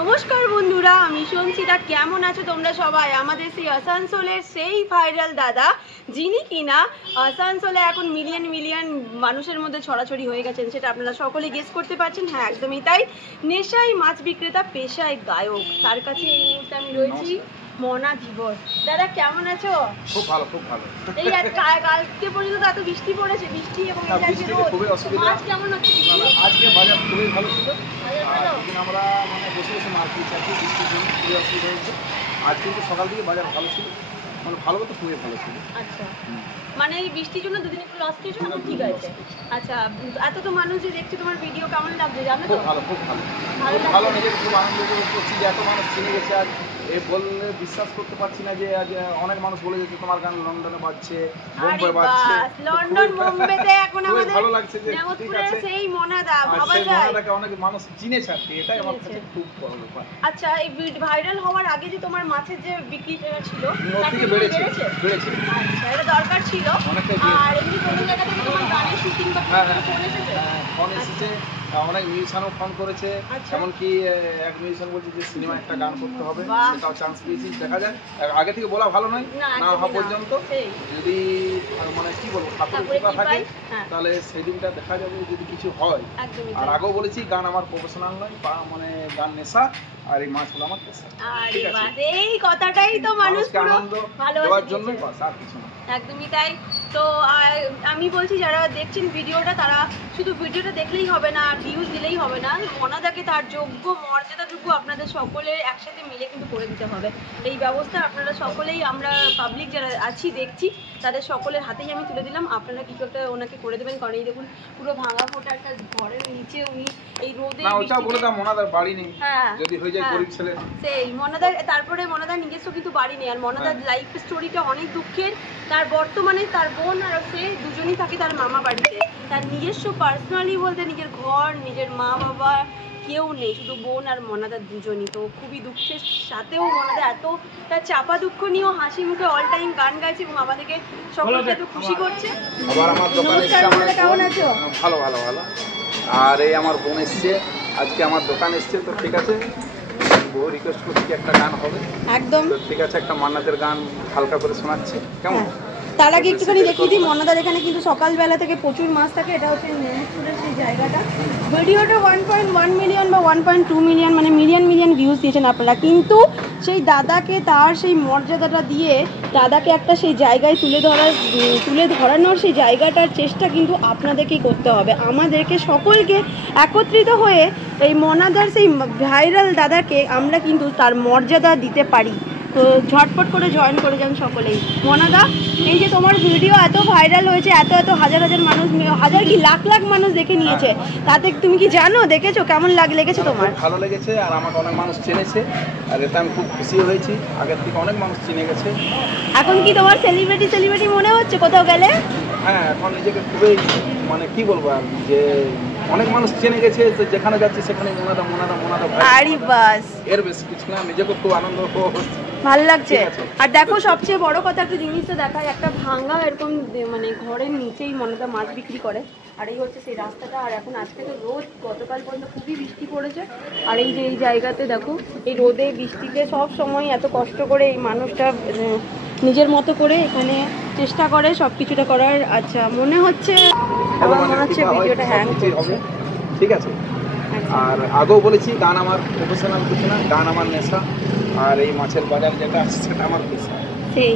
নমস্কার বন্ধুরা, আমি সঞ্চিতা। কেমন আছো তোমরা সবাই? আমাদের সেই আসানসোলের সেই ভাইরাল দাদা, যিনি কিনা আসানসোলে এখন মিলিয়ন মিলিয়ন মানুষের মধ্যে ছড়াছড়ি হয়ে গেছেন, সেটা আপনারা সকলে গেস করতে পারছেন। হ্যাঁ, একদমই তাই। নেশায় মাছ বিক্রেতা, পেশায় গায়ক। তার কাছে এই মুহূর্তে আমি রয়েছি। মনা ধীবর। দাদা কেমন আছো? খুব ভালো, খুব ভালো। এই কালকে পর্যন্ত এত বৃষ্টি পড়েছে, বৃষ্টি এবং খুবই অসুবিধা। মাছ কেমন হচ্ছে? আজকে বাজার খুবই ভালো ছিল। আমরা বসে বসে মার্কেট চাচ্ছি, বৃষ্টির জন্য খুবই অসুবিধা হয়েছে। আজ কিন্তু সকাল থেকে বাজার ভালো ছিল, মানে ভালো বলতে খুবই ভালো ছিল। আচ্ছা, মানে এই বৃষ্টির জন্য দুদিন একটু লস খেয়েছো, এখন ঠিক আছে। আচ্ছা, এত তো মানুষ যে দেখছে তোমার ভিডিও, কেমন লাগছে জানো তো? খুব ভালো, খুব ভালো, খুব ভালো। নিজেকে খুব আনন্দ করছি যে এত মানুষ চিনে গেছে। আজ এ বললে বিশ্বাস করতে পারছি না যে আজ অনেক মানুষ বলে যাচ্ছে তোমার গান লন্ডনে বাজছে, বোম্বে বাজছে। লন্ডন বোম্বেতে এখন আমাদের ভালো লাগছে যে ঠিক আছে, সেই মনাদা ভাবা সেই যায়। মনাদাকে অনেক মানুষ চিনেছে আর কি, এটাই আমার কাছে খুব বড় ব্যাপার। আচ্ছা, এই ভাইরাল হওয়ার আগে যে তোমার মাছের যে বিক্রিটা ছিল, তার থেকে বেড়েছে। আচ্ছা, এটা দরকার ছিল। আর এমনি কোন জায়গা থেকে তোমার গানের শুটিং বা ফোন এসেছে? ফোন এসেছে, অনেক মিউজিশিয়ানও ফোন করেছে। এমনকি এক মিউজিশিয়ান বলছে যে সিনেমা একটা গান করতে হবে, সেটাও চান্স পেয়েছি। দেখা যায়, আগে থেকে বলা ভালো নয়, না হওয়া পর্যন্ত যদি মানে কি বলবো ঠাকুরের কৃপা থাকে তাহলে সেই দিনটা দেখা যাবে যদি কিছু হয়। আর আগেও বলেছি গান আমার প্রফেশনাল নয়, মানে গান নেশা, আর এই মাছ হলো আমার পেশা। এই কথাটাই তো মানুষকে আনন্দ দেওয়ার জন্য, আর কিছু না। একদমই তাই। তো আমি বলছি, যারা দেখছেন ভিডিওটা, তারা শুধু ভিডিওটা দেখলেই হবে না, ভিউজ দিলেই হবে না। মনাদাকে তার যোগ্য মর্যাদাটুকু আপনাদের সকলের একসাথে মিলে কিন্তু করে দিতে হবে। এই ব্যবস্থা আপনারা সকলেই, আমরা পাবলিক যারা আছি দেখছি, তাদের সকলের হাতেই আমি তুলে দিলাম। আপনারা কিছু একটা ওনাকে করে দেবেন, কারণ এই দেখুন পুরো ভাঙা ফোটা একটা ঘরের নিচে উনি এই রোদে মনাদার বাড়ি নেই, যদি হয়ে যায় গরিব ছেলে সেই মনাদার। তারপরে মনাদার নিজস্ব কিন্তু বাড়ি নেই। আর মনাদার লাইফ স্টোরিটা অনেক দুঃখের। তার বর্তমানে তার বোন আর সে দুজনই থাকে তার মামা বাড়িতে। তার নিজস্ব পার্সোনালি বলতে নিজের ঘর, নিজের মা বাবা কেউ নেই, শুধু বোন আর মনাদার দুজনই। তো খুবই দুঃখের সাথেও মনাদা এতটা চাপা দুঃখ নিয়েও হাসি মুখে অল টাইম গান গাইছে এবং আমাদেরকে সকলকে এত খুশি করছে। আবার আমার দোকানে এসেছে। কেমন আছো? ভালো ভালো ভালো। আর এই আমার বোন এসছে আজকে আমার দোকান এসছে, তো ঠিক আছে, বহু রিকোয়েস্ট করছি একটা গান হবে একদম। ঠিক আছে, একটা মান্নাতের গান হালকা করে শোনাচ্ছি, কেমন? তার আগে একটুখানি দেখিয়ে দিই, মনাদার এখানে কিন্তু সকালবেলা থেকে প্রচুর মাছ থাকে। এটা হচ্ছে মেহেরপুরের সেই জায়গাটা। ভিডিওটা 1.1 মিলিয়ন বা 1.2 মিলিয়ন, মানে মিলিয়ন ভিউজ দিয়েছেন আপনারা। কিন্তু সেই দাদাকে তার সেই মর্যাদাটা দিয়ে দাদাকে একটা সেই জায়গায় তুলে ধরানোর সেই জায়গাটার চেষ্টা কিন্তু আপনাদেরকেই করতে হবে। আমাদেরকে সকলকে একত্রিত হয়ে এই মনাদার সেই ভাইরাল দাদাকে আমরা কিন্তু তার মর্যাদা দিতে পারি। তো ঝটপট করে জয়েন করে যান সকলেই। মনাদা, এই যে তোমার ভিডিও এত ভাইরাল হয়েছে, এত হাজার মানুষ, হাজার কি লাখ মানুষ দেখে নিয়েছে, তাতে তুমি কি জানো, দেখেছো, কেমন লেগেছে তোমার? ভালো লেগেছে, আর আমাকে অনেক মানুষ চিনেছে, আর এটা আমি খুব খুশি হয়েছি। আগের থেকে অনেক মানুষ চিনে গেছে। এখন কি তোমার সেলিব্রিটি মনে হচ্ছে কোথাও গেলে? হ্যাঁ, এখন নিজেকে খুবই, মানে কি বলবো, আর যে অনেক মানুষ চিনে গেছে, তো যেখানে যাচ্ছে সেখানে মনাদা আরে বাস, এর বেশি কিছু না। নিজেকে খুব আনন্দ হচ্ছে, ভালো লাগছে। আর দেখো, সবচেয়ে বড় কথা একটা জিনিসটা দেখায়, একটা ভাঙা এরকম মানে ঘরের নিচেই মনাদা মাছ বিক্রি করে। আর এই হচ্ছে সেই রাস্তাটা। আর এখন আজকে তো রোদ, গতকাল পর্যন্ত খুবই বৃষ্টি পড়েছে। আর এই যে এই জায়গাতে দেখো, এই রোদে বৃষ্টিতে সব সময় এত কষ্ট করে এই মানুষটা নিজের mото করে এখানে চেষ্টা করে সব কিছুটা করার। আচ্ছা, মনে হচ্ছে ভিডিওটা হ্যাং করছে, ঠিক আছে। আর আগেও বলেছি গান আমার প্রফেশনাল কিছু না, গান আমার নেশা, আর এই মাছের বাজার যেটা আছে সেটা আমার পেশা।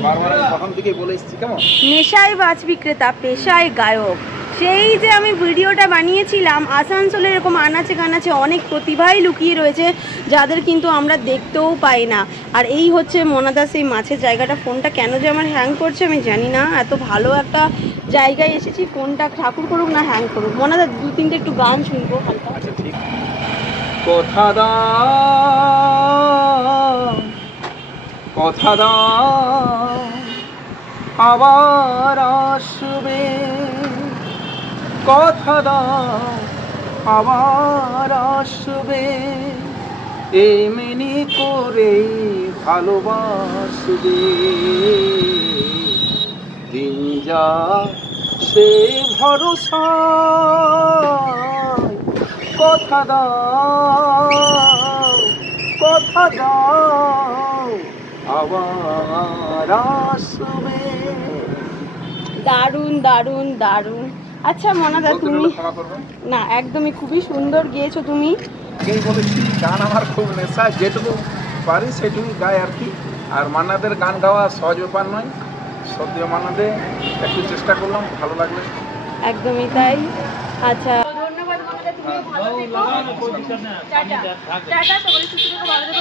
বারবার আমি তখন থেকেই বলে এসেছি, কেমন? নেশায় মাছ বিক্রেতা, পেশায় গায়ক। সেই যে আমি ভিডিওটা বানিয়েছিলাম, আসানসোলের এরকম আনাচে কানাচে অনেক প্রতিভাই লুকিয়ে রয়েছে, যাদের কিন্তু আমরা দেখতেও পাই না। আর এই হচ্ছে মনাদা সেই মাছের জায়গাটা। ফোনটা কেন যে আমার হ্যাং করছে আমি জানি না। এত ভালো একটা জায়গায় এসেছি, ফোনটা ঠাকুর করুক না হ্যাং করুক। মনাদা, 2-3টে একটু গান শুনবো হালকা। আচ্ছা, ঠিক। কথা দাও আবার আসবে, কথা দাও আবার আসবে, এমনি করে ভালোবাসবে, দিন যা সে ভরসা, কথা দাও কথা দাও আবার আসবে। দারুণ দারুণ দারুণ। আচ্ছা মনাদা তুমি না একদমই খুবই সুন্দর গেয়েছো তুমি। আগেই বলেছি গান আমার খুব নেশা, যেটুকু পারি সেটুকুই গাই আর কি। আর মান্নাদের গান গাওয়া সহজ ব্যাপার নয়, সত্যি মান্নাদে একটু চেষ্টা করলাম, ভালো লাগলো। একদমই তাই। আচ্ছা ধন্যবাদ মনাদা, তুমিও ভালো থেকো। টাটা টাটা, সকলে সুস্থ থেকো, ভালো থেকো।